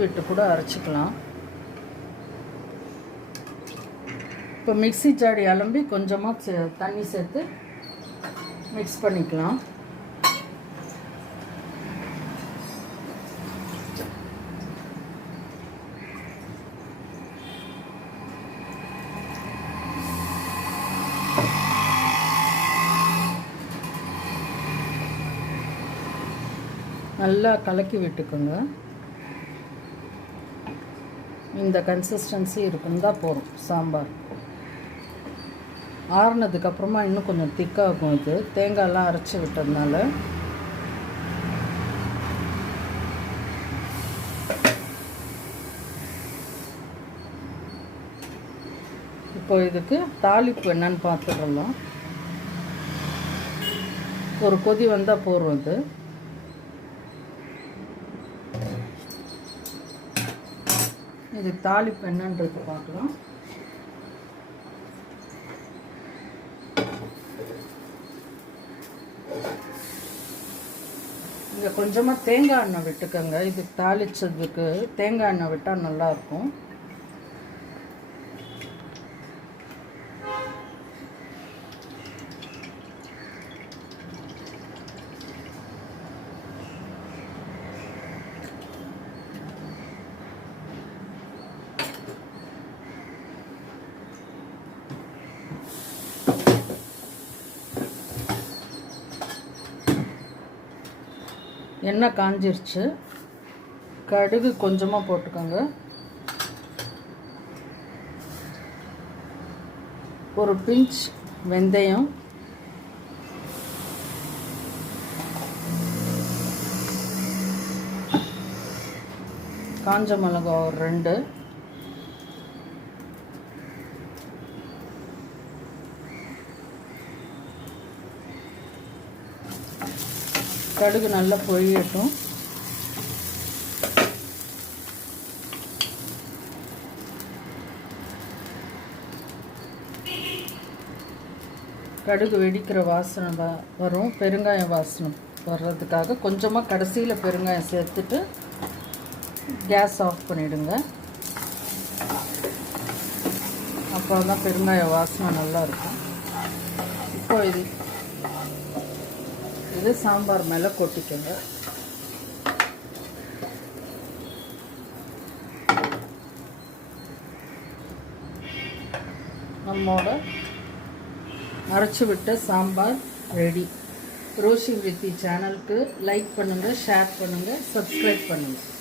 விட்டு கூட அரைச்சிக்கலாம். இப்போ மிக்ஸி ஜாடி அலம்பி கொஞ்சமாக தண்ணி சேர்த்து மிக்ஸ் பண்ணிக்கலாம். நல்லா கலக்கி விட்டுக்கோங்க. இந்த கன்சிஸ்டன்சி இருக்குன்னு தான் போதும் சாம்பார். ஆறுனதுக்கப்புறமா இன்னும் கொஞ்சம் திக்காகும். இது தேங்காயெல்லாம் அரைச்சி விட்டதுனால. இப்போ இதுக்கு தாளிப்பு என்னன்னு பார்த்துடலாம். ஒரு கொதி வந்தால் போதும். இது இது தாளிப்பு என்னன்றது பார்க்கலாம். இங்கே கொஞ்சமாக தேங்காய் எண்ணெய் விட்டுக்கோங்க. இது தாளிச்சதுக்கு தேங்காய் எண்ணெய் விட்டால் நல்லாயிருக்கும். எண்ணெய் காஞ்சிருச்சு. கடுகு கொஞ்சமாக போட்டுக்கோங்க. ஒரு பிஞ்ச் வெந்தயம், காஞ்ச மிளகாய் ஒரு 2, கடுகு நல்லா பொரியட்டும். கடுகு வெடிக்கிற வாசனை வரும். பெருங்காயம் வாசனை வர்றதுக்காக கொஞ்சமாக கடைசியில் பெருங்காயம் சேர்த்துட்டு கேஸ் ஆஃப் பண்ணிவிடுங்க. அப்போ தான் பெருங்காய வாசனை நல்லா இருக்கும். இப்போ இது சாம்பார் மேலே கொட்டிக்கோங்க. நம்மோட அரைச்சி விட்ட சாம்பார் ரெடி. ரோஷி விருத்தி சேனலுக்கு லைக் பண்ணுங்கள், ஷேர் பண்ணுங்கள், சப்ஸ்கிரைப் பண்ணுங்கள்.